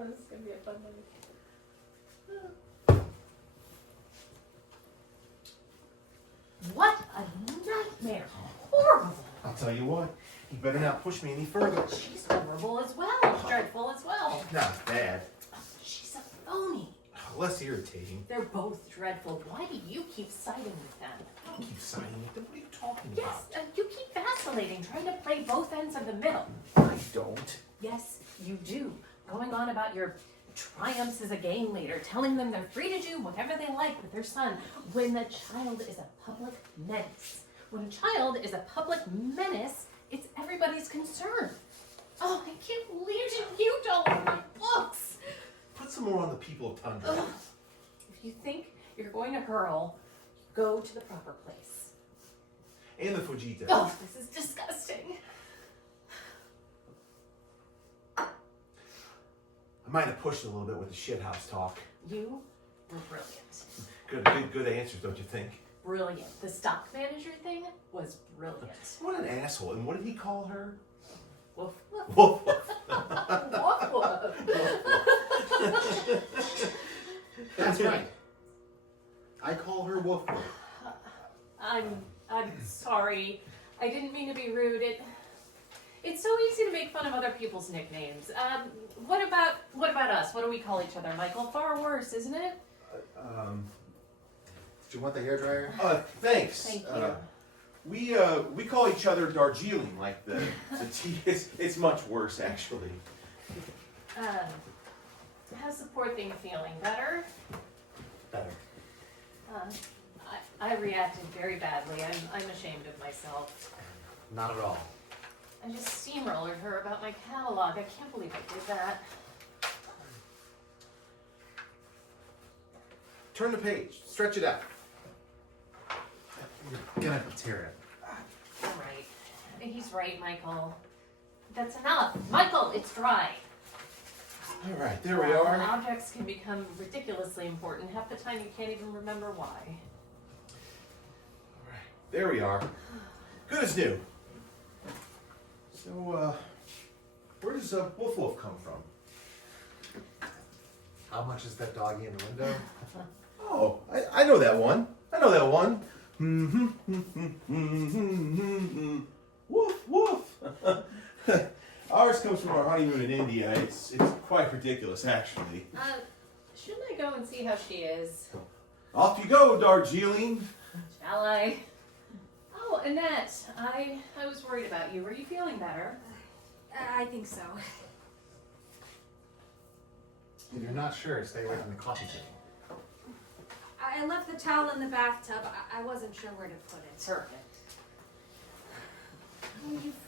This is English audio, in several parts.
Oh, this is going to be a fun night. What a nightmare. Horrible. I'll tell you what, you better not push me any further. She's horrible as well. Dreadful as well. Not bad. She's a phony. Less irritating. They're both dreadful. Why do you keep siding with them? I don't keep siding with them. What are you talking Yes, about? you keep vacillating, trying to play both ends of the middle. I don't. Yes, you do. Going on about your triumphs as a gang leader, telling them they're free to do whatever they like with their son, when the child is a public menace. When a child is a public menace, it's everybody's concern. Oh, I can't believe you don't like my books. Put some more on the people of Tundra. Ugh. If you think you're going to hurl, go to the proper place. And the Fujita. Oh, this is disgusting. I might have pushed a little bit with the shithouse talk. You were brilliant. Good answers, don't you think? Brilliant. The stock manager thing was brilliant. What an asshole. And what did he call her? Woof, woof. Woof, woof. Woof, woof. That's right. I call her Woof Woof. I'm sorry. I didn't mean to be rude. It's so easy to make fun of other people's nicknames. What about us? What do we call each other, Michael? Far worse, isn't it? Do you want the hairdryer? Thanks. Thank you. We call each other Darjeeling, like the tea. It's much worse, actually. How's the poor thing feeling? Better? Better. I reacted very badly. I'm ashamed of myself. Not at all. I just steamrollered her about my catalog. I can't believe I did that. Turn the page. Stretch it out. You're gonna tear it. All right. He's right, Michael. That's enough. Michael, it's dry. All right, there we are. Objects can become ridiculously important. Half the time you can't even remember why. All right, there we are. Good as new. So, where does Woof Woof come from? How much is that doggy in the window? Oh, I know that one. Woof woof. Ours comes from our honeymoon in India. It's quite ridiculous, actually. Shouldn't I go and see how she is? Off you go, Darjeeling. Shall I? Oh, Annette, I was worried about you. Are you feeling better? I think so. If you're not sure, stay away from the coffee table. I left the towel in the bathtub. I wasn't sure where to put it. Perfect. Oh, you've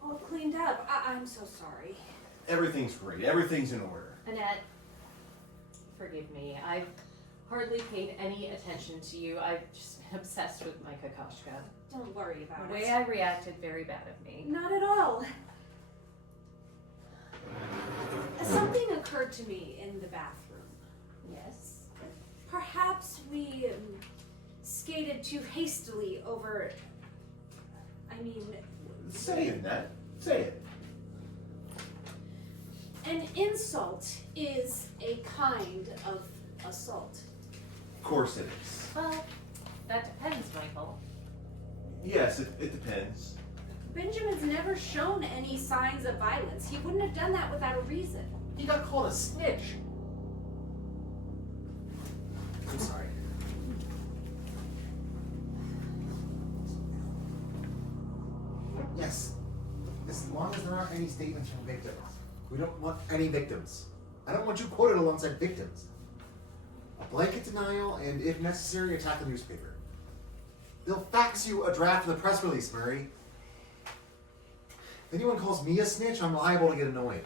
all cleaned up. I'm so sorry. Everything's great. Everything's in order. Annette, forgive me. I've hardly paid any attention to you. I've just been obsessed with my Kokoschka. Don't worry about The it. way I reacted, very bad of me. Not at all. Something occurred to me in the bathroom. Yes? Perhaps we skated too hastily over. Say it, Nat. Say it. An insult is a kind of assault. Of course it is. Well, that depends, Michael. Yes, it depends. Benjamin's never shown any signs of violence. He wouldn't have done that without a reason. He got called a snitch. I'm sorry. Yes, as long as there aren't any statements from victims. We don't want any victims. I don't want you quoted alongside victims. A blanket denial and, if necessary, attack the newspaper. They'll fax you a draft of the press release, Murray. If anyone calls me a snitch, I'm liable to get annoyed.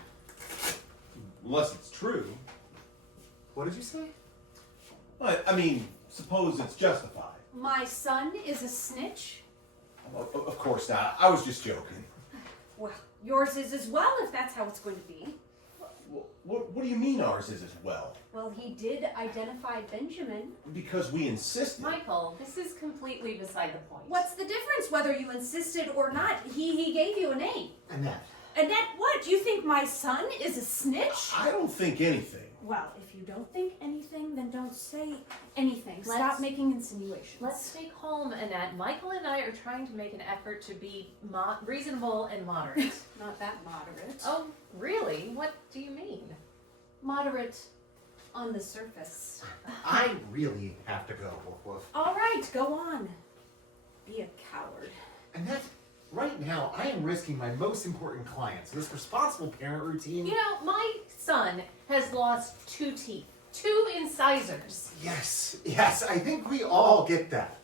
Unless it's true. What did you say? I mean, suppose it's justified. My son is a snitch? Of course not. I was just joking. Well, yours is as well, if that's how it's going to be. What do you mean ours is as well? Well, he did identify Benjamin. Because we insisted. Michael, this is completely beside the point. What's the difference whether you insisted or not? He gave you a name. Annette, Annette, what? You think my son is a snitch? I don't think anything. Well, if you don't think anything, then don't say anything. Stop Let's- making insinuations. Let's stay calm, Annette. Michael and I are trying to make an effort to be reasonable and moderate. Not that moderate. Oh, really? What do you mean? Moderate on the surface. I really have to go, Woof Woof. All right, go on. Be a coward. And that, right now, I am risking my most important client. So this responsible parent routine. You know, my son has lost 2 teeth, 2 incisors. Yes, I think we all get that.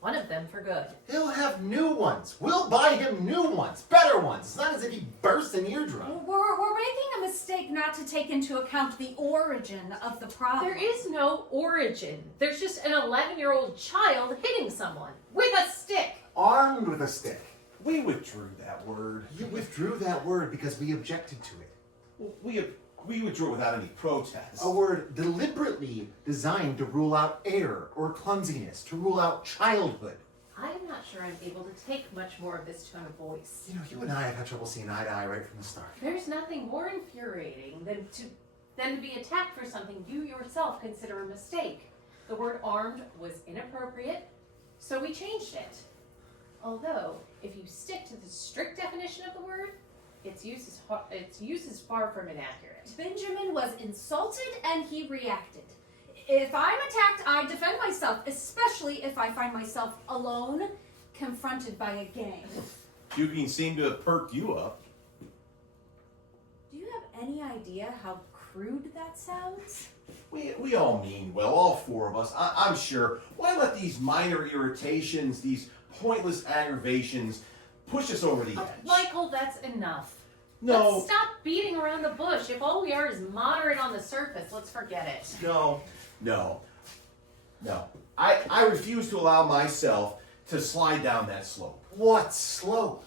One of them for good. He'll have new ones. We'll buy him new ones, better ones. It's not as if he burst an eardrum. We're making a mistake not to take into account the origin of the problem. There is no origin. There's just an 11-year-old child hitting someone with a stick. Armed with a stick. We withdrew that word. You withdrew that word because we objected to it. We withdrew it without any protest. A word deliberately designed to rule out error or clumsiness, to rule out childhood. I'm not sure I'm able to take much more of this tone of voice. You know, you and I have had trouble seeing eye to eye right from the start. There's nothing more infuriating than to be attacked for something you yourself consider a mistake. The word armed was inappropriate, so we changed it. Although, if you stick to the strict definition of the word, its use is far from inaccurate. Benjamin was insulted and he reacted. If I'm attacked, I defend myself, especially if I find myself alone, confronted by a gang. Puking seemed to have perked you up. Do you have any idea how crude that sounds? We all mean well, all 4 of us, I'm sure. Why let these minor irritations, these pointless aggravations, push us over the edge? Michael, that's enough. No. Let's stop beating around the bush. If all we are is moderate on the surface, let's forget it. No. I refuse to allow myself to slide down that slope. What slope?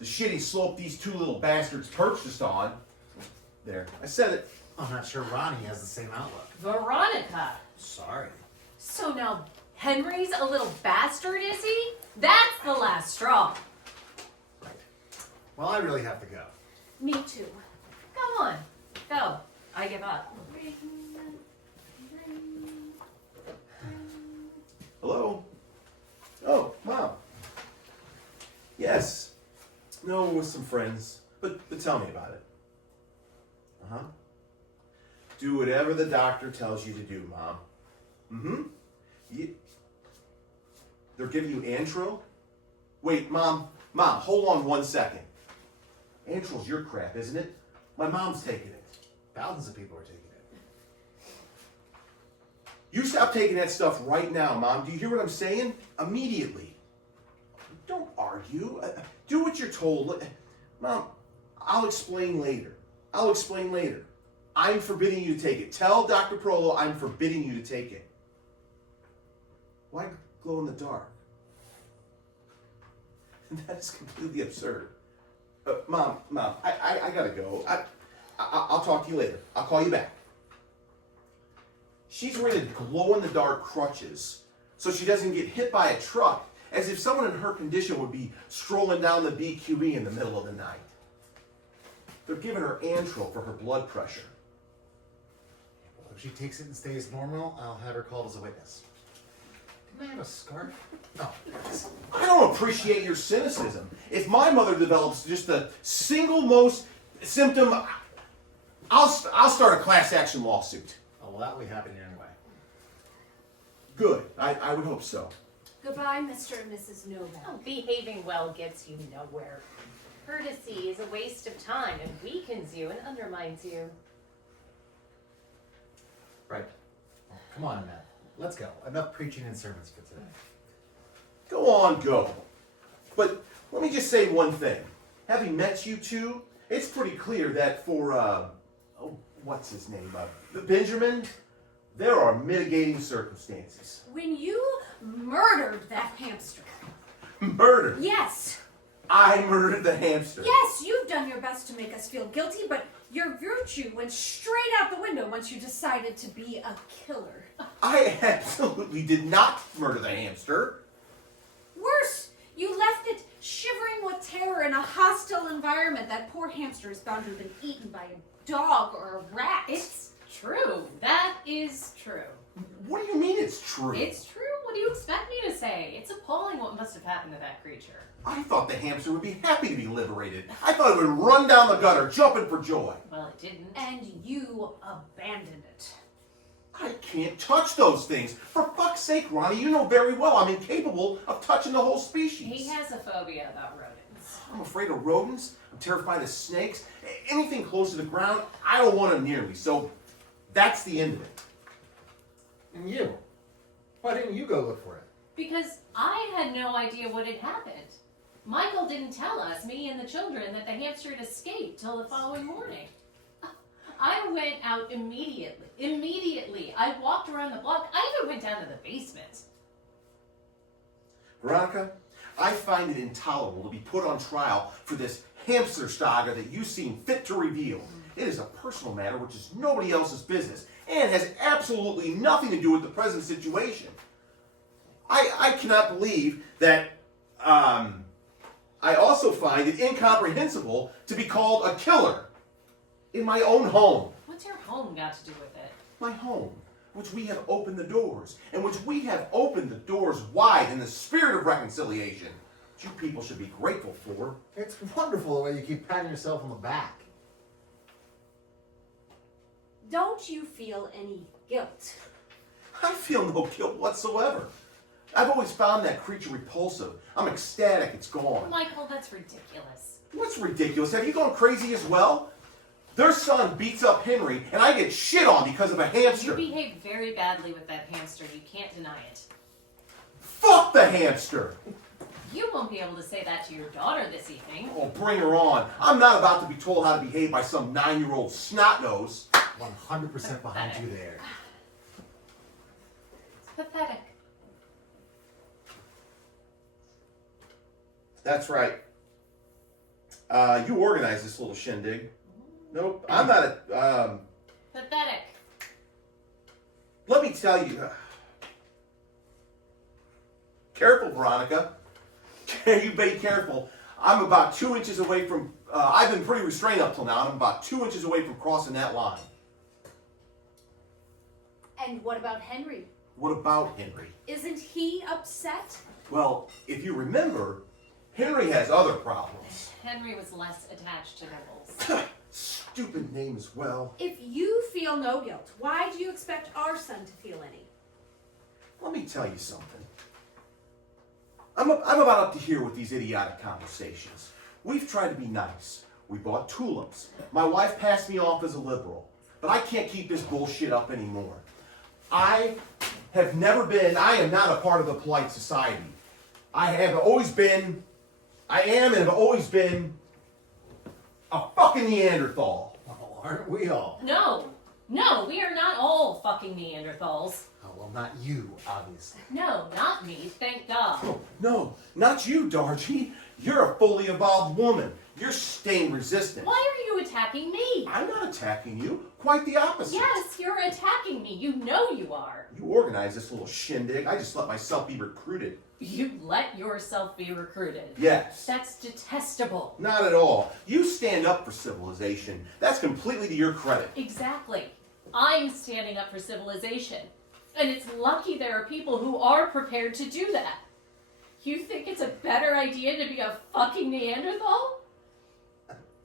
The shitty slope these 2 little bastards perched us on. There, I said it. I'm not sure Ronnie has the same outlook. Veronica. Sorry. So now Henry's a little bastard, is he? That's the last straw. Right. Well, I really have to go. Me too. Go on. Go. I give up. Hello? Oh, Mom. Yes. No, with some friends. But tell me about it. Uh-huh. Do whatever the doctor tells you to do, Mom. Mm-hmm. They're giving you Antro? Wait, Mom, hold on 1 second. Antro's your crap, isn't it? My mom's taking it. Thousands of people are taking it. You stop taking that stuff right now, Mom. Do you hear what I'm saying? Immediately. Don't argue. Do what you're told. Mom, I'll explain later. I'm forbidding you to take it. Tell Dr. Prolo I'm forbidding you to take it. Why glow in the dark? That's completely absurd. Mom, I gotta go. I'll talk to you later. I'll call you back. She's wearing glow-in-the-dark crutches so she doesn't get hit by a truck, as if someone in her condition would be strolling down the BQE in the middle of the night. They're giving her Antro for her blood pressure. Well, if she takes it and stays normal, I'll have her called as a witness. Didn't I have a scarf? No. I don't appreciate your cynicism. If my mother develops just the single most symptom, I'll start a class action lawsuit. Oh, well, that will be happening anyway. Good. I would hope so. Goodbye, Mr. and Mrs. Novak. Oh, behaving well gets you nowhere. Courtesy is a waste of time and weakens you and undermines you. Right. Come on, Annette. Let's go. Enough preaching and sermons for today. Go on, go. But let me just say one thing. Having met you 2, it's pretty clear that for, what's his name? Benjamin, there are mitigating circumstances. When you murdered that hamster. Murder. Yes. I murdered the hamster. Yes, you've done your best to make us feel guilty, but your virtue went straight out the window once you decided to be a killer. I absolutely did not murder the hamster. Worse, you left it Shivering with terror in a hostile environment, that poor hamster is bound to have been eaten by a dog or a rat. It's true. That is true. What do you mean it's true? It's true. What do you expect me to say? It's appalling what must have happened to that creature. I thought the hamster would be happy to be liberated. I thought it would run down the gutter, jumping for joy. Well, it didn't. And you abandoned it. I can't touch those things. For fuck's sake, Ronnie, you know very well I'm incapable of touching the whole species. He has a phobia about rodents. I'm afraid of rodents. I'm terrified of snakes. Anything close to the ground, I don't want them near me. So that's the end of it. And you? Why didn't you go look for it? Because I had no idea what had happened. Michael didn't tell us, me and the children, that the hamster had escaped till the following morning. I went out immediately. Immediately. I walked around the block. I even went down to the basement. Veronica, I find it intolerable to be put on trial for this hamster saga that you seem fit to reveal. It is a personal matter which is nobody else's business and has absolutely nothing to do with the present situation. I cannot believe that, I also find it incomprehensible to be called a killer in my own home. What's your home got to do with it? My home, which we have opened the doors, and which we have opened the doors wide in the spirit of reconciliation, which you people should be grateful for. It's wonderful the way you keep patting yourself on the back. Don't you feel any guilt? I feel no guilt whatsoever. I've always found that creature repulsive. I'm ecstatic it's gone. Michael, that's ridiculous. What's ridiculous? Have you gone crazy as well? Their son beats up Henry, and I get shit on because of a You hamster. behaved very badly with that hamster. You can't deny it. Fuck the hamster! You won't be able to say that to your daughter this evening. Oh, bring her on. I'm not about to be told how to behave by some 9-year-old snot-nose. 100% behind you there. It's pathetic. That's right. You organized this little shindig. Nope, I'm not a, Pathetic. let me tell you. Careful, Veronica. You be careful. I'm about 2 inches away from, I've been pretty restrained up till now, and I'm about 2 inches away from crossing that line. And what about Henry? What about Henry? Isn't he upset? Well, if you remember, Henry has other problems. Henry was less attached to Nibbles. Stupid name as well. If you feel no guilt, why do you expect our son to feel any? Let me tell you something. I'm about up to here with these idiotic conversations. We've tried to be nice. We bought tulips. My wife passed me off as a liberal. But I can't keep this bullshit up anymore. I am not a part of the polite society. I am and have always been a fucking Neanderthal. Oh, aren't we all? No, we are not all fucking Neanderthals. Oh, well, not you, obviously. No, not me, thank God. Oh, no, not you, Dargy. You're a fully evolved woman. You're stain resistant. Why are you attacking me? I'm not attacking you. Quite the opposite. Yes, you're attacking me. You know you are. You organized this little shindig. I just let myself be recruited. You let yourself be recruited. Yes. That's detestable. Not at all. You stand up for civilization. That's completely to your credit. Exactly. I'm standing up for civilization. And it's lucky there are people who are prepared to do that. You think it's a better idea to be a fucking Neanderthal?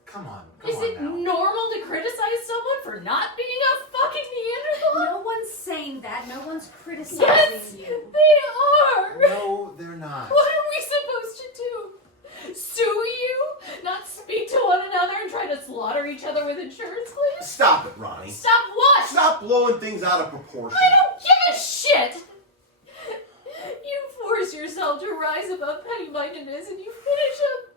Come on Is it now. normal to criticize someone for not being a fucking Neanderthal? No one's saying that. No one's criticizing Yes, you. they are. No, they're not. What are we supposed to do? Sue you? Not speak to one another and try to slaughter each other with insurance claims? Stop it, Ronnie. Stop what? Stop blowing things out of proportion. I don't give a shit! You force yourself to rise above petty-mindedness and you finish up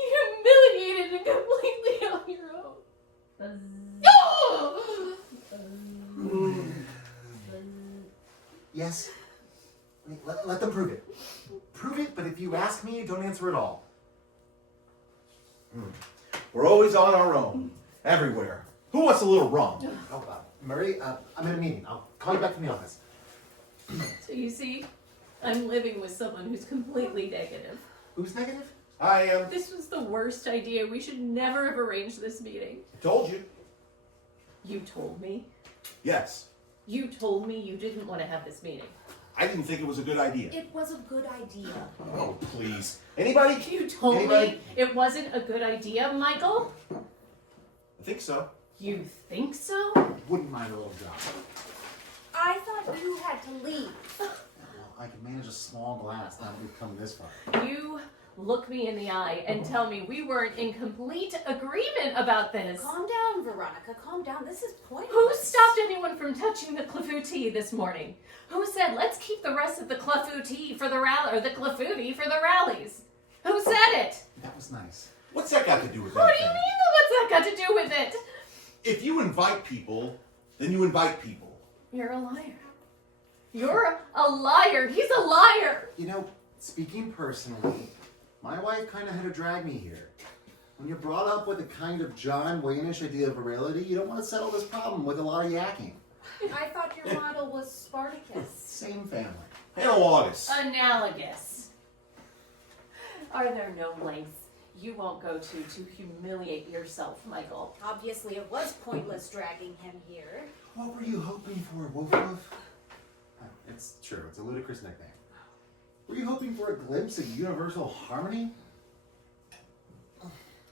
humiliated and completely on your own. Oh! Yes? Let them prove it. Prove it, but if you ask me, don't answer at all. We're always on our own. Everywhere. Who wants a little rum? Oh, Murray, I'm in a meeting. I'll call you back from the office. So you see, I'm living with someone who's completely negative. Who's negative? I am. This was the worst idea. We should never have arranged this meeting. Told you. You told me. Yes. You told me you didn't want to have this meeting. I didn't think it was a good idea. It was a good idea. Oh, please. Anybody? You told Anybody? me it wasn't a good idea, Michael? I think so. You think so? Wouldn't mind a little job. I thought you had to leave. Well, I can manage a small glass now that we've come this far. You look me in the eye and tell me we weren't in complete agreement about this. Calm down, Veronica. Calm down. This is pointless. Who stopped anyone from touching the clafouti this morning? Who said, let's keep the rest of the clafouti for the rally, or the clafouti for the rallies? Who said it? That was nice. What's that got to do with What do anything? you mean what's that got to do with it? If you invite people, then you invite people. You're a liar. You're a liar. He's a liar. You know, speaking personally, my wife kind of had to drag me here. When you're brought up with a kind of John Wayne-ish idea of virility, you don't want to settle this problem with a lot of yakking. I thought your model was Spartacus. Same family. Analogous. Analogous. Are there no lengths you won't go to humiliate yourself, Michael? Obviously, it was pointless dragging him here. What were you hoping for, Woof Woof? It's true, it's a ludicrous nickname. Were you hoping for a glimpse of universal harmony?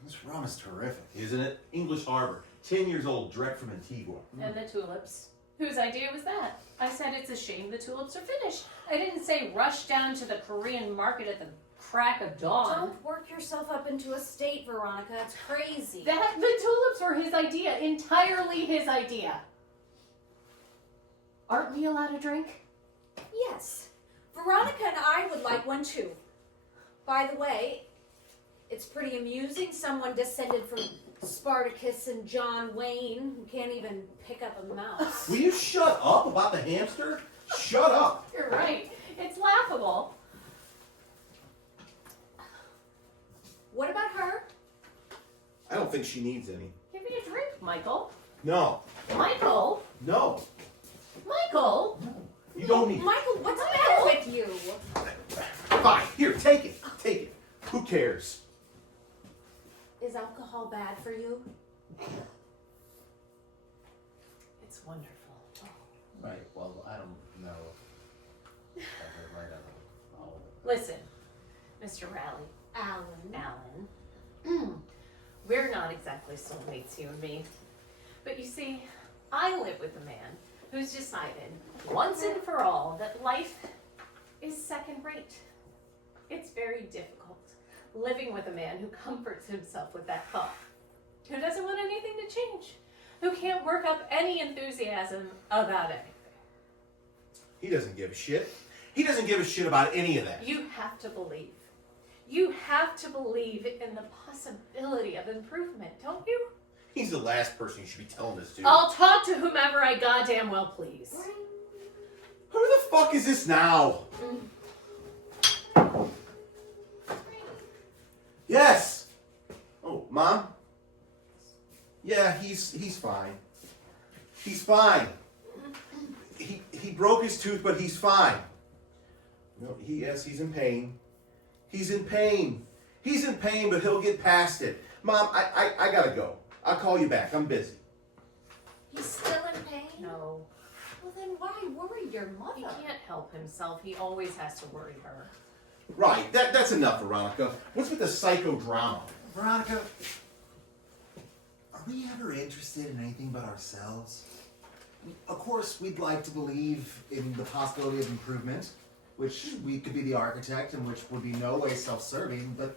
This rum is terrific. Isn't it? English Harbor. 10 years old, direct from Antigua. And the tulips. Whose idea was that? I said it's a shame the tulips are finished. I didn't say rush down to the Korean market at the crack of dawn. Don't work yourself up into a state, Veronica. It's crazy. The tulips were his idea, entirely his idea. Aren't we allowed to drink? Yes. Veronica and I would like one too. By the way, it's pretty amusing someone descended from Spartacus and John Wayne who can't even pick up a mouse. Will you shut up about the hamster? Shut up. You're right. It's laughable. What about her? I don't think she needs any. Give me a drink, Michael. No. Michael? No. Michael? You don't need it. Michael, what's the matter with you? Fine. Here, take it. Take it. Who cares? Is alcohol bad for you? It's wonderful. Right, well, I don't know. If I heard right on all of it. Listen, Mr. Raleigh, Alan, we're not exactly soulmates, you and me. But you see, I live with a man who's decided, once and for all, that life is second rate. It's very difficult living with a man who comforts himself with that thought, who doesn't want anything to change, who can't work up any enthusiasm about anything. He doesn't give a shit. He doesn't give a shit about any of that. You have to believe. You have to believe in the possibility of improvement, don't you? He's the last person you should be telling this to. I'll talk to whomever I goddamn well please. Who the fuck is this now? Yes. Oh, Mom? Yeah, he's fine. He's fine. He broke his tooth, but he's fine. No, yes, he's in pain. He's in pain. He's in pain, but he'll get past it. Mom, I gotta go. I'll call you back. I'm busy. He's still in pain? No, Well, then why worry your mother? he can't help himself. He always has to worry her. Right, that's enough, Veronica. What's with the psychodrama? Veronica, are we ever interested in anything but ourselves? Of course, we'd like to believe in the possibility of improvement, which we could be the architect and which would be no way self-serving, but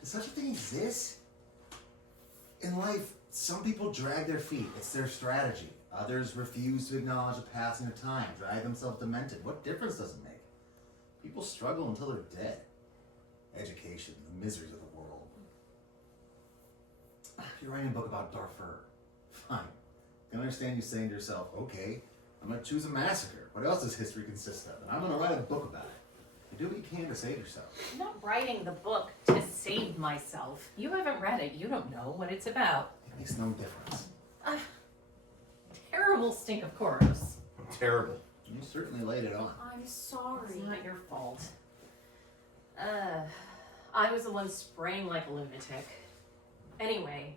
does such a thing exist? In life, some people drag their feet. It's their strategy. Others refuse to acknowledge the passing of time, drive themselves demented. What difference does it make? People struggle until they're dead. Education, the miseries of the world. If you're writing a book about Darfur, fine. I can understand you saying to yourself, okay, I'm going to choose a massacre. What else does history consist of? And I'm going to write a book about it. You do what you can to save yourself. I'm not writing the book to save myself. You haven't read it. You don't know what it's about. It makes no difference. Terrible stink of chorus. Terrible. You certainly laid it on. I'm sorry. It's not your fault. I was the one spraying like a lunatic. Anyway,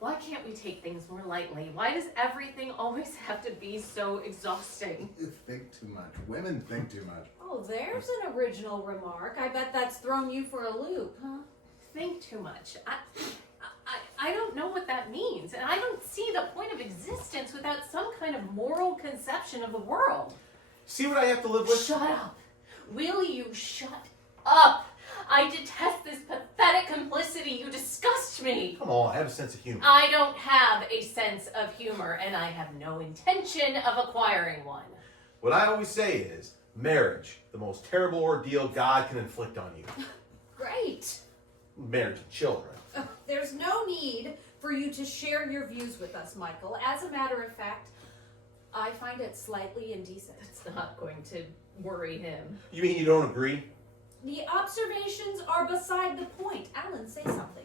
why can't we take things more lightly? Why does everything always have to be so exhausting? You think too much. Women think too much. Oh, there's an original remark. I bet that's thrown you for a loop, huh? Think too much. I don't know what that means, and I don't see the point of existence without some kind of moral conception of the world. See what I have to live with? Shut up. Will you shut up? I detest this pathetic complicity. You disgust me. Come on, have a sense of humor. I don't have a sense of humor, and I have no intention of acquiring one. What I always say is, marriage, the most terrible ordeal God can inflict on you. Great. Marriage and children. There's no need for you to share your views with us, Michael. As a matter of fact, I find it slightly indecent. It's not going to worry him. You mean you don't agree? The observations are beside the point. Alan, say something.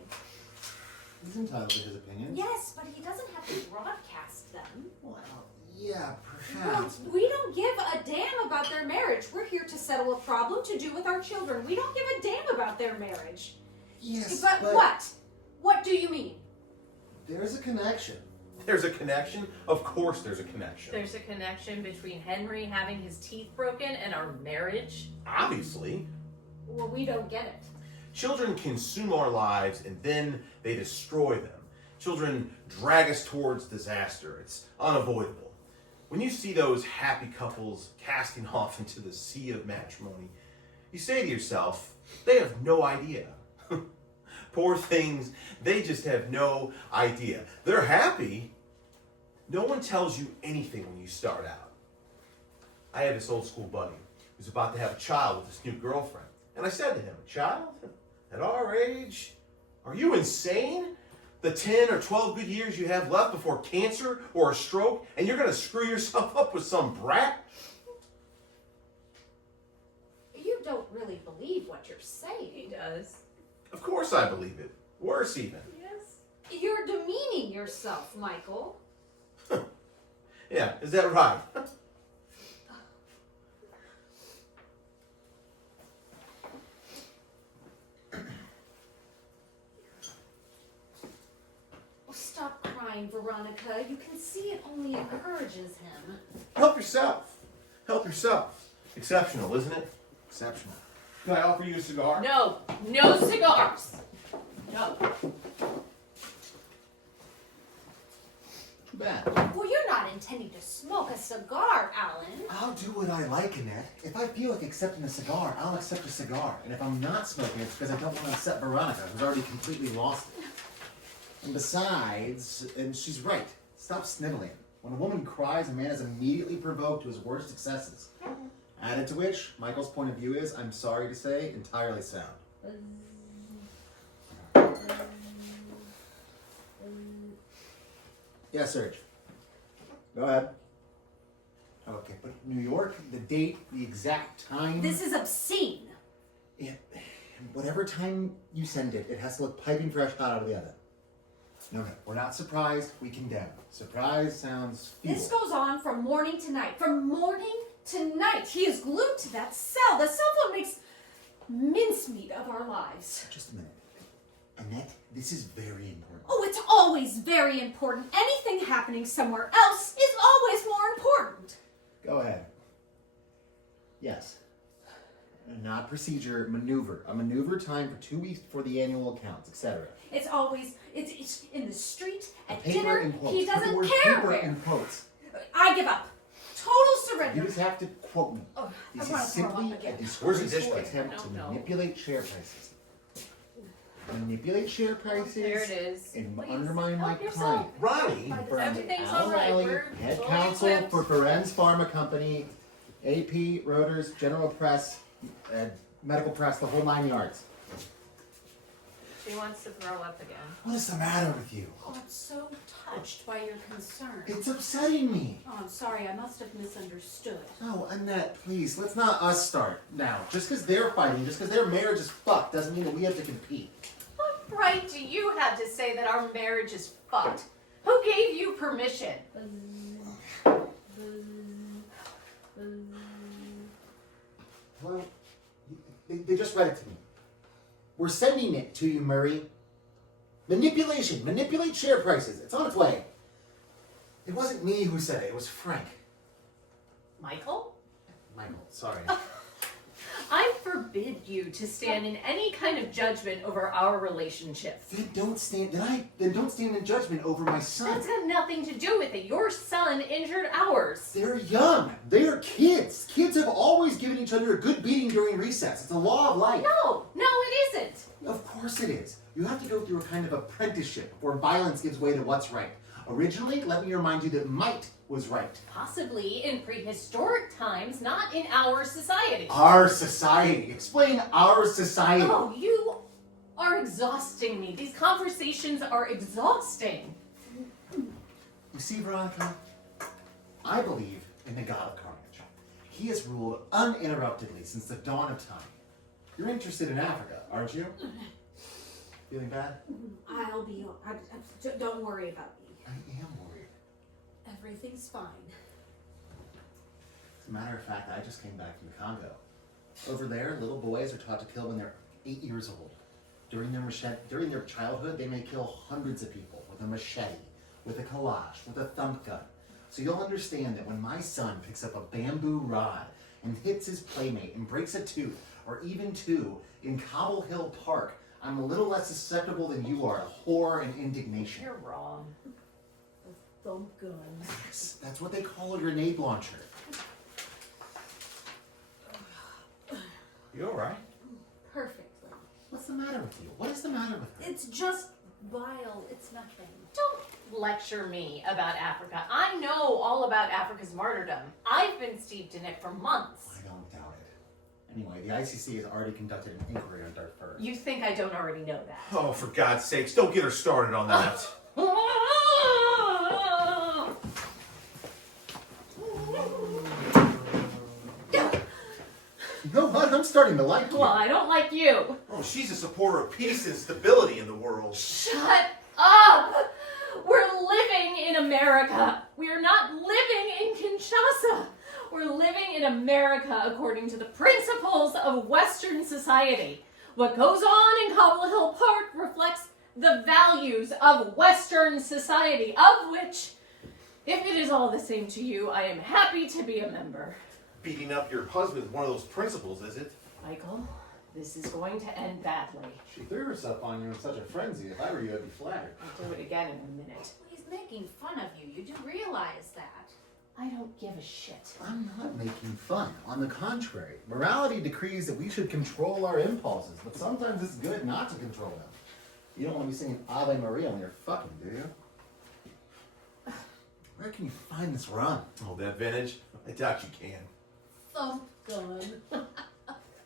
He's entitled to his opinion. Yes, but he doesn't have to broadcast them. Well, yeah, Well, perhaps. we don't give a damn about their marriage. We're here to settle a problem to do with our children. We don't give a damn about their marriage. Yes, But what? What do you mean? There's a connection. There's a connection? Of course there's a connection. There's a connection between Henry having his teeth broken and our marriage. Obviously. Well, we don't get it. Children consume our lives and then they destroy them. Children drag us towards disaster. It's unavoidable. When you see those happy couples casting off into the sea of matrimony, you say to yourself, they have no idea. Poor things, they just have no idea. They're happy. No one tells you anything when you start out. I had this old school buddy who was about to have a child with this new girlfriend. And I said to him, a child? At our age? Are you insane? The 10 or 12 good years you have left before cancer or a stroke, and you're going to screw yourself up with some brat? You don't really believe what you're saying. He does. Of course I believe it. Worse even. Yes. You're demeaning yourself, Michael. Yeah, is that right? Oh, stop crying, Veronica. You can see it only encourages him. Help yourself. Help yourself. Exceptional, isn't it? Exceptional. Can I offer you a cigar? No. No cigars. No. Too bad. Well, you're not intending to smoke a cigar, Alan. I'll do what I like, Annette. If I feel like accepting a cigar, I'll accept a cigar. And if I'm not smoking, it's because I don't want to upset Veronica, who's already completely lost it. And besides, and she's right, stop sniveling. When a woman cries, a man is immediately provoked to his worst excesses. Added to which, Michael's point of view is, I'm sorry to say, entirely sound. Yeah, Serge. Go ahead. Okay, but New York, the date, the exact time. This is obscene. Yeah, whatever time you send it, it has to look piping fresh hot out of the oven. No, we're not surprised, we condemn. Surprise sounds feeble. This goes on from morning to night. From morning to night. He is glued to that cell. The cell phone makes mincemeat of our lives. Just a minute. Annette, this is very important. Oh, it's always very important. Anything happening somewhere else is always more important. Go ahead. Yes. Not procedure, maneuver. A maneuver time for 2 weeks before the annual accounts, etc. It's always, it's in the street, at Paper dinner. in quotes. He Put the doesn't word care paper where. in quotes. I give up. Total surrender. You just have to quote me. Oh, This I want is to throw simply up a again. Where's the disgraceful dish attempt to I don't know. manipulate share prices. Manipulate share prices There it is. and Please, undermine my help yourself. client. Ronnie? Everything's Al all right. Riley, We're head fully counsel equipped. for Ferenz Pharma Company, AP, Reuters, General Press, Medical Press, the whole 9 yards. She wants to throw up again. What is the matter with you? Oh, I'm so touched by your concern. It's upsetting me. Oh, I'm sorry. I must have misunderstood. Oh, Annette, please, let's not us start now. Just because they're fighting, just because their marriage is fucked, doesn't mean that we have to compete. What right do you have to say that our marriage is fucked? Who gave you permission? Well, they just read it to me. We're sending it to you, Murray. Manipulation. Manipulate share prices. It's on its way. It wasn't me who said it. It was Frank. Michael? Michael, sorry. I forbid you to stand in any kind of judgment over our relationship. Then don't stand in judgment over my son. That's got nothing to do with it. Your son injured ours. They're young. They are kids. Kids have always given each other a good beating during recess. It's a law of life. No, it isn't. Of course it is. You have to go through a kind of apprenticeship where violence gives way to what's right. Originally, let me remind you that might was right. Possibly in prehistoric times, not in our society. Our society. Explain our society. Oh, you are exhausting me. These conversations are exhausting. You see, Veronica, I believe in the god of Carnage. He has ruled uninterruptedly since the dawn of time. You're interested in Africa, aren't you? Feeling bad? I'll be. Don't worry about me. I am worried. Everything's fine. As a matter of fact, I just came back from the Congo. Over there, little boys are taught to kill when they're 8 years old. During their childhood, they may kill hundreds of people with a machete, with a kalash, with a thump gun. So you'll understand that when my son picks up a bamboo rod and hits his playmate and breaks a tooth, or even two, in Cobble Hill Park, I'm a little less susceptible than you are to horror and indignation. You're wrong. A thump gun. Yes, that's what they call a grenade launcher. You all right? Perfectly. What's the matter with you? What is the matter with her? It's just vile. It's nothing. Don't lecture me about Africa. I know all about Africa's martyrdom. I've been steeped in it for months. I don't doubt it. Anyway, the ICC has already conducted an inquiry on Darfur. You think I don't already know that? Oh, for God's sakes, don't get her started on that. You know what? I'm starting to like you. Well, I don't like you. Oh, she's a supporter of peace and stability in the world. Shut up! We're living in America. We are not living in Kinshasa. We're living in America according to the principles of Western society. What goes on in Cobble Hill Park reflects the values of Western society, of which, if it is all the same to you, I am happy to be a member. Beating up your husband is one of those principles, is it? Michael, this is going to end badly. She threw herself on you in such a frenzy. If I were you, I'd be flattered. I'll do it again in a minute. He's making fun of you. You do realize that. I don't give a shit. I'm not making fun. On the contrary, morality decrees that we should control our impulses, but sometimes it's good not to control them. You don't want to be singing Ave Maria when you're fucking, do you? Where can you find this run? Oh, that vintage? I doubt you can. Thump gun.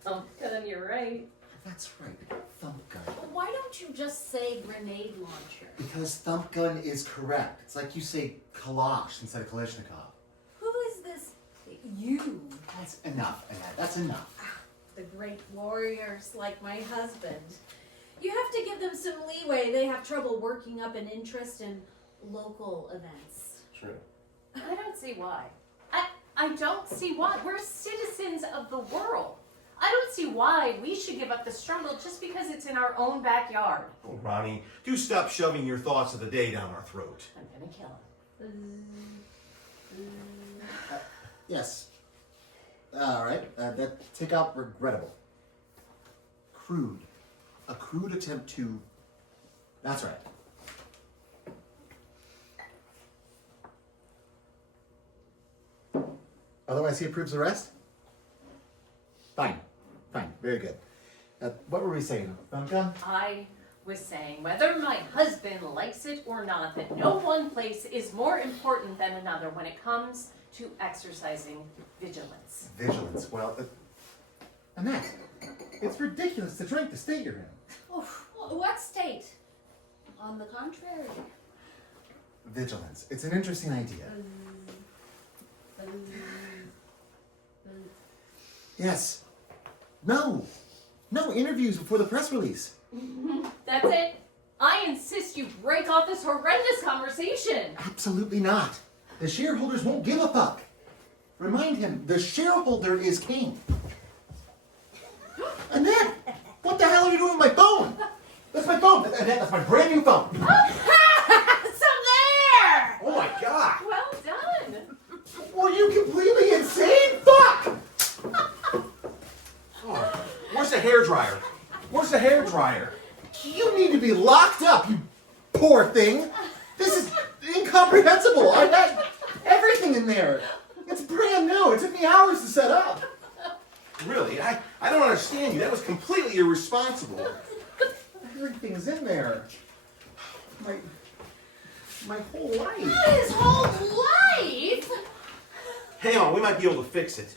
Oh, you're right. That's right, thump gun. Why don't you just say grenade launcher? Because thump gun is correct. It's like you say kalash instead of Kalashnikov. Who is this you? That's enough, Annette. That's enough. The great warriors like my husband. You have to give them some leeway. They have trouble working up an interest in local events. True. I don't see why. I don't see why. We're citizens of the world. I don't see why we should give up the struggle just because it's in our own backyard. Oh, Ronnie, do stop shoving your thoughts of the day down our throat. I'm gonna kill him. Yes. All right. Take out regrettable. Crude. A crude attempt to. That's right. Otherwise, he approves the rest? Fine. Fine. Very good. What were we saying? Gun? I was saying, whether my husband likes it or not, that no one place is more important than another when it comes to exercising vigilance. Vigilance. Well, Annette, it's ridiculous to drink the state you're in. Oh, what state? On the contrary. Vigilance. It's an interesting idea. Yes. No. No interviews before the press release. That's it. I insist you break off this horrendous conversation. Absolutely not. The shareholders won't give a fuck. Remind him, the shareholder is king. Annette, What the hell are you doing with my phone? That's my phone. That's my brand new phone. So there! Oh my god. Well done. Were you completely insane? Fuck! Oh, Where's the hairdryer? Where's the hairdryer? you need to be locked up, you poor thing. This is incomprehensible. I had everything in there. It's brand new. It took me hours to set up. Really? I don't understand you. That was completely irresponsible. Everything's in there. My whole life. His whole life? Hang on, we might be able to fix it.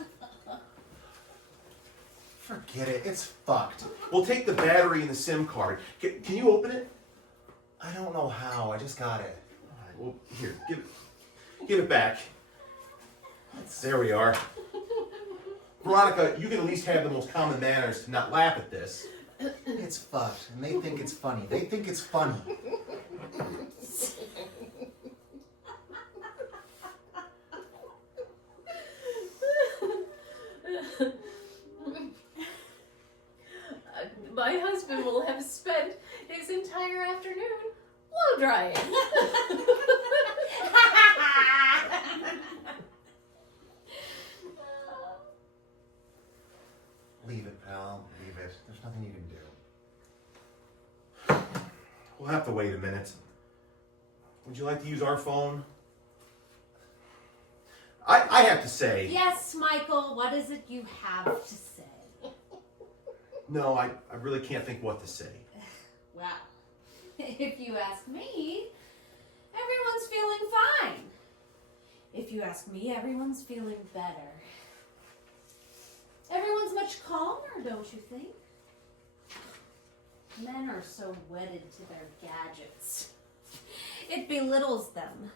Forget it. It's fucked. We'll take the battery and the SIM card. Can you open it? I don't know how. I just got it. All right, well, here, give it back. There we are. Veronica, you can at least have the most common manners to not laugh at this. It's fucked, and they think it's funny. They think it's funny. My husband will have spent his entire afternoon blow drying. Leave it, pal. Leave it. There's nothing you can do. We'll have to wait a minute. Would you like to use our phone? I have to say, Yes, Michael, what is it you have to say? no, I really can't think what to say. Well, if you ask me, everyone's feeling fine. If you ask me, everyone's feeling better. Everyone's much calmer, don't you think? Men are so wedded to their gadgets. It belittles them.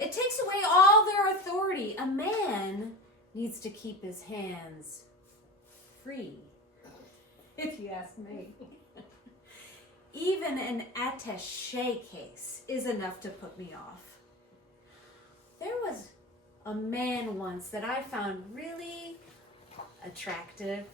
It takes away all their authority. A man needs to keep his hands free, if you ask me. Even an attaché case is enough to put me off. There was a man once that I found really attractive.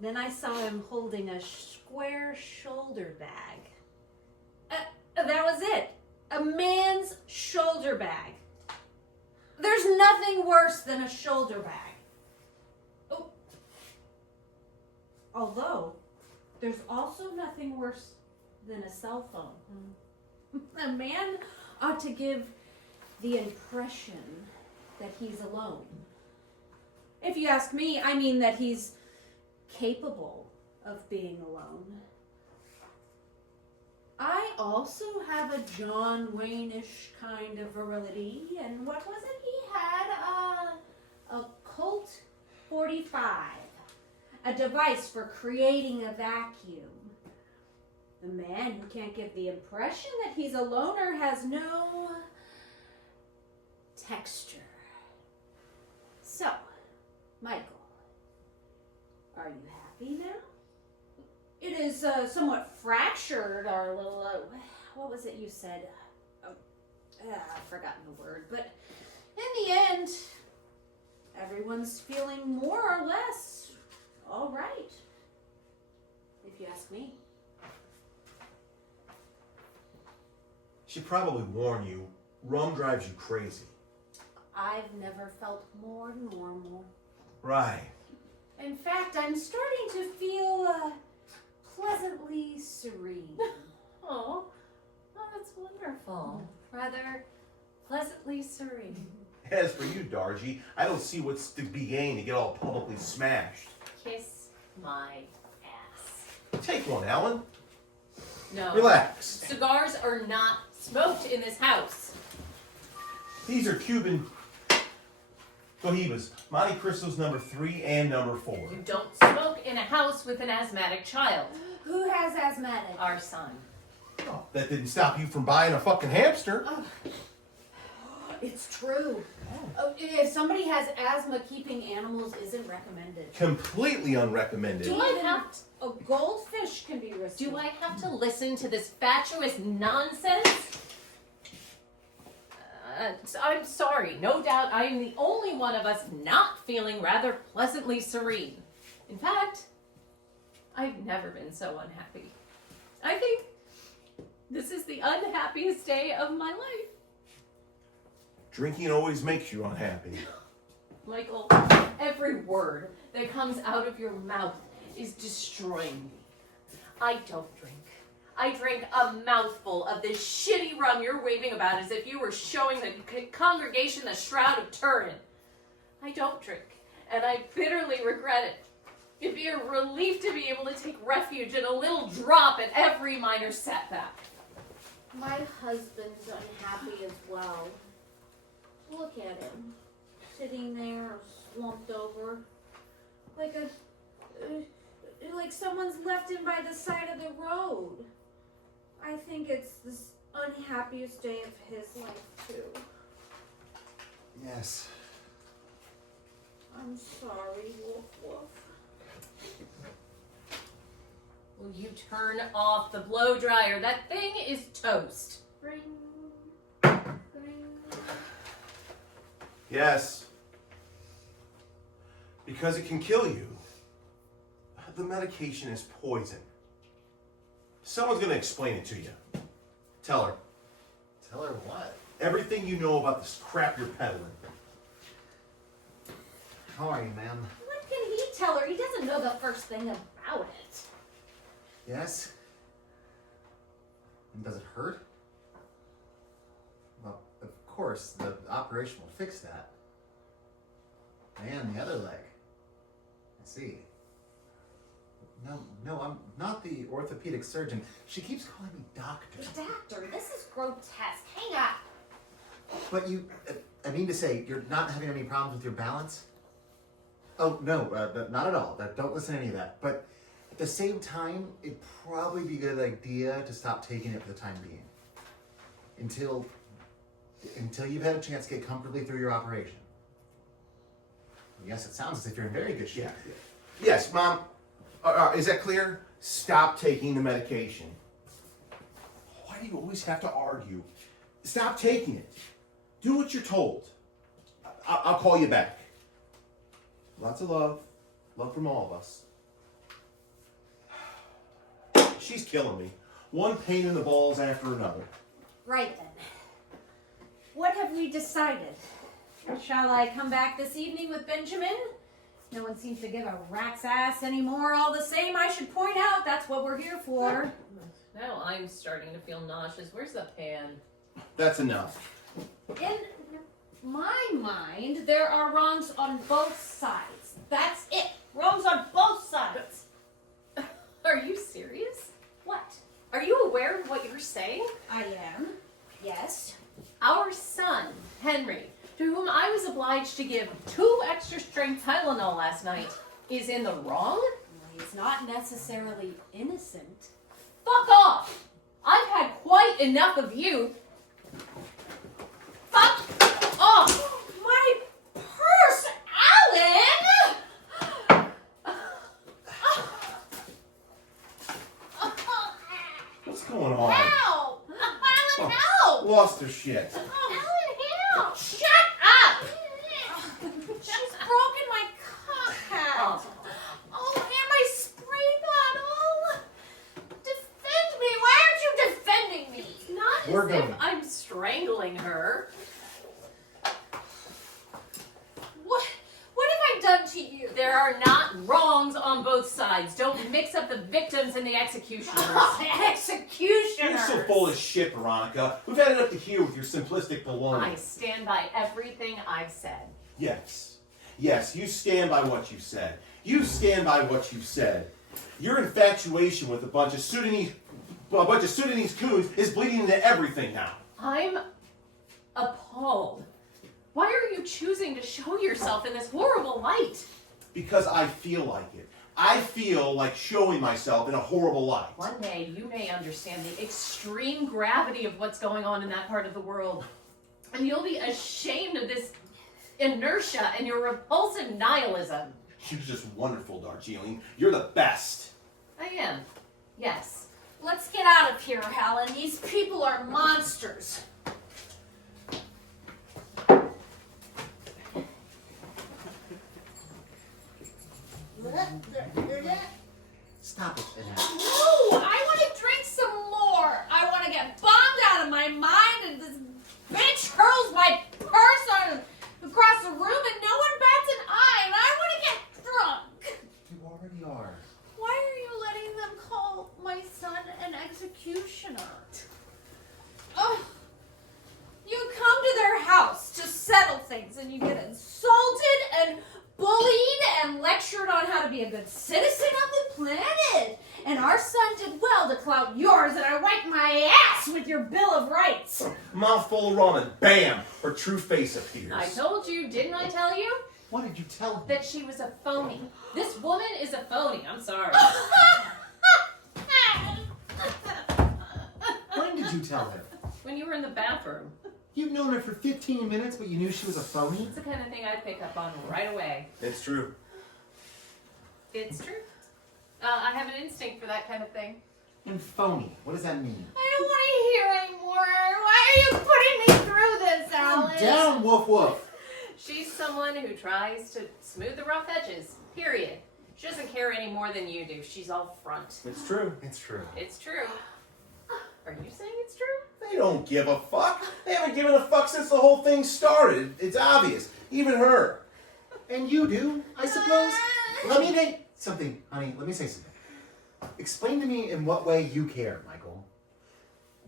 Then I saw him holding a square shoulder bag. That was it. A man's shoulder bag. There's nothing worse than a shoulder bag. Oh. Although, there's also nothing worse than a cell phone. A man ought to give the impression that he's alone. If you ask me, I mean that he's capable of being alone. I also have a John Wayne-ish kind of virility, and what was it? He had a Colt 45, a device for creating a vacuum. The man who can't give the impression that he's a loner has no texture. So, Michael, are you happy now? It is somewhat fractured, our little, what was it you said? I've forgotten the word, but in the end, everyone's feeling more or less all right, if you ask me. Should probably warn you, rum drives you crazy. I've never felt more normal. Right. In fact, I'm starting to feel pleasantly serene. Oh, that's wonderful. Rather pleasantly serene. As for you, Dargy, I don't see what's to be gained to get all publicly smashed. Kiss my ass. Take one, Alan. No. Relax. Cigars are not smoked in this house. These are Cuban Cohibas. Monte Cristo's number 3 and number 4. You don't smoke in a house with an asthmatic child. Who has asthmatic? Our son. Oh, that didn't stop you from buying a fucking hamster. It's true. If somebody has asthma, keeping animals isn't recommended. Completely unrecommended. Do I have A goldfish can be risky. Do I have to listen to this fatuous nonsense? I'm sorry. No doubt I am the only one of us not feeling rather pleasantly serene. In fact, I've never been so unhappy. I think this is the unhappiest day of my life. Drinking always makes you unhappy. Michael, every word that comes out of your mouth is destroying me. I don't drink. I drank a mouthful of this shitty rum you're waving about as if you were showing the congregation the Shroud of Turin. I don't drink, and I bitterly regret it. It'd be a relief to be able to take refuge in a little drop at every minor setback. My husband's unhappy as well. Look at him, sitting there slumped over, like someone's left him by the side of the road. I think it's the unhappiest day of his life too. Yes. I'm sorry, Woof Woof. Will you turn off the blow dryer? That thing is toast. Ring, ring. Yes. Because it can kill you. The medication is poison. Someone's going to explain it to you. Tell her. Tell her what? Everything you know about this crap you're peddling. How are you, ma'am? What can he tell her? He doesn't know the first thing about it. Yes? And does it hurt? Well, of course, the operation will fix that. And the other leg. I see. No, I'm not the orthopedic surgeon. She keeps calling me doctor. Doctor, this is grotesque. Hang up. But you, I mean to say, you're not having any problems with your balance? Oh, no, not at all. Don't listen to any of that. But at the same time, it'd probably be a good idea to stop taking it for the time being. Until you've had a chance to get comfortably through your operation. Yes, it sounds as if you're in very good shape. Yeah. Yes, Mom. Is that clear? Stop taking the medication. Why do you always have to argue? Stop taking it. Do what you're told. I'll call you back. Lots of love. Love from all of us. She's killing me. One pain in the balls after another. Right then. What have we decided? Shall I come back this evening with Benjamin? No one seems to give a rat's ass anymore. All the same, I should point out that's what we're here for. Now I'm starting to feel nauseous. Where's the pan? That's enough. In my mind, there are wrongs on both sides. That's it. Wrongs on both sides. Are you serious? What? Are you aware of what you're saying? I am. Yes. Our son, Henry, to whom I was obliged to give 2 extra strength Tylenol last night, is in the wrong? He's not necessarily innocent. Fuck off! I've had quite enough of you. Fuck off! My purse, Alan! What's going on? Help! Alan, help! Lost her shit. Alan, help! Shut up! She's broken my cock hat. Oh, and my spray bottle. Defend me. Why aren't you defending me? Not We're as if going. I'm strangling her. What have I done to you? There are not wrongs on both sides. Don't mix up the victims and the executioners. Executioners. You're so full of shit, Veronica. We've had it up to here with your simplistic baloney. I stand by everything I've said. Yes. Yes, you stand by what you said. You stand by what you said. Your infatuation with a bunch of Sudanese coons is bleeding into everything now. I'm appalled. Why are you choosing to show yourself in this horrible light? Because I feel like it. I feel like showing myself in a horrible light. One day you may understand the extreme gravity of what's going on in that part of the world. And you'll be ashamed of this inertia and your repulsive nihilism. You're just wonderful, Darjeeling. You're the best. I am. Yes. Let's get out of here, Helen. These people are monsters. Stop and you get insulted and bullied and lectured on how to be a good citizen of the planet. And our son did well to clout yours, and I wiped my ass with your Bill of Rights. Mouthful of rum and bam, her true face appears. I told you, didn't I tell you? What did you tell him? That she was a phony. This woman is a phony. I'm sorry. When did you tell her? When you were in the bathroom. You've known her for 15 minutes, but you knew she was a phony? It's the kind of thing I'd pick up on right away. It's true. It's true. I have an instinct for that kind of thing. And phony, what does that mean? I don't want to hear anymore. Why are you putting me through this, Calm Alice? down, woof woof. She's someone who tries to smooth the rough edges. Period. She doesn't care any more than you do. She's all front. It's true. It's true. It's true. Are you saying it's true? They don't give a fuck. They haven't given a fuck since the whole thing started. It's obvious. Even her. And you do, I suppose? Let me say something, honey. Let me say something. Explain to me in what way you care, Michael.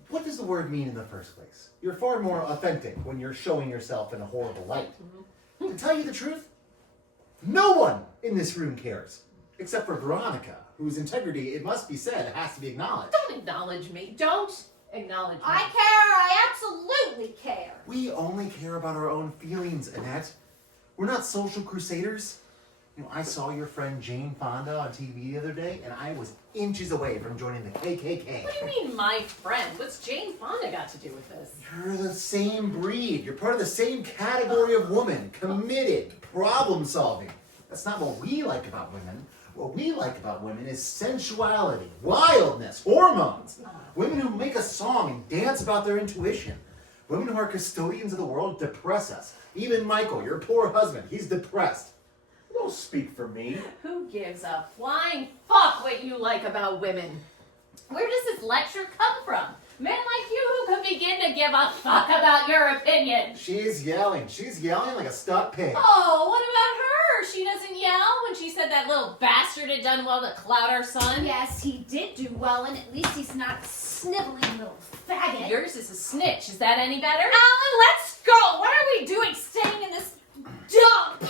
What does the word mean in the first place? You're far more authentic when you're showing yourself in a horrible light. To tell you the truth, no one in this room cares. Except for Veronica, whose integrity, it must be said, has to be acknowledged. Don't acknowledge me. Don't acknowledge me. I care. I absolutely care. We only care about our own feelings, Annette. We're not social crusaders. You know, I saw your friend Jane Fonda on TV the other day, and I was inches away from joining the KKK. What do you mean, my friend? What's Jane Fonda got to do with this? You're the same breed. You're part of the same category of woman. Committed, problem solving. That's not what we like about women. What we like about women is sensuality, wildness, hormones. Women who make a song and dance about their intuition. Women who are custodians of the world depress us. Even Michael, your poor husband, he's depressed. Don't speak for me. Who gives a flying fuck what you like about women? Where does this lecture come from? Men like you who can begin to give a fuck about your opinion. She's yelling. She's yelling like a stuck pig. Oh, what about her? She doesn't yell when she said that little bastard had done well to clout our son. Yes, he did do well, and at least he's not sniveling little faggot. Yours is a snitch. Is that any better? Alan, let's go. What are we doing staying in this dump?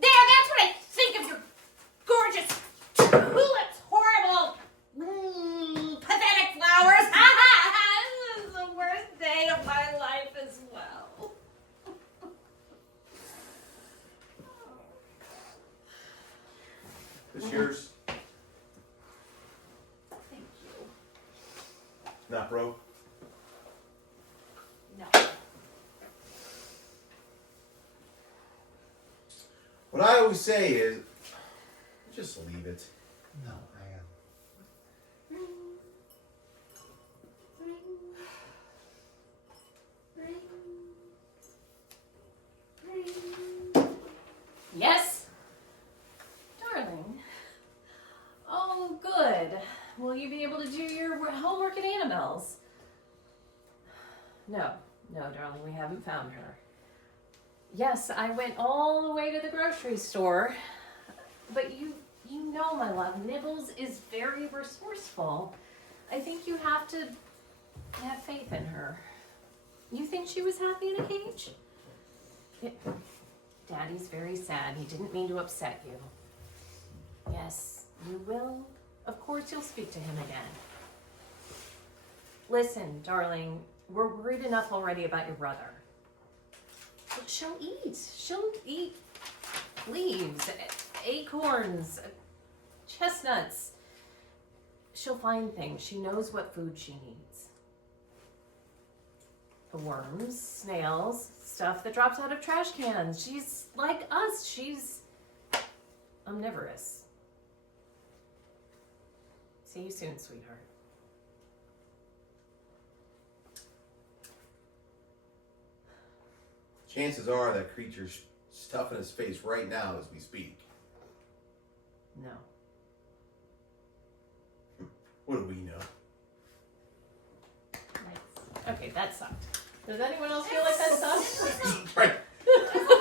There, that's what I think of your gorgeous tulips, horrible, pathetic flowers. This is the worst day of my life as well. This yours? Thank you. Not broke? No. What I always say is, just leave it. No, I am. Yes? Darling. Oh, good. Will you be able to do your homework at Annabelle's? No, darling, we haven't found her. Yes, I went all the way to the grocery store. But you know, my love, Nibbles is very resourceful. I think you have to have faith in her. You think she was happy in a cage? Daddy's very sad. He didn't mean to upset you. Yes, you will. Of course you'll speak to him again. Listen, darling, we're worried enough already about your brother. But she'll eat. She'll eat leaves, acorns, chestnuts. She'll find things. She knows what food she needs. The worms, snails, stuff that drops out of trash cans. She's like us. She's omnivorous. See you soon, sweetheart. Chances are that creature's stuffing his face right now as we speak. No. What do we know? Okay, that sucked. Does anyone else feel like that sucked? Right.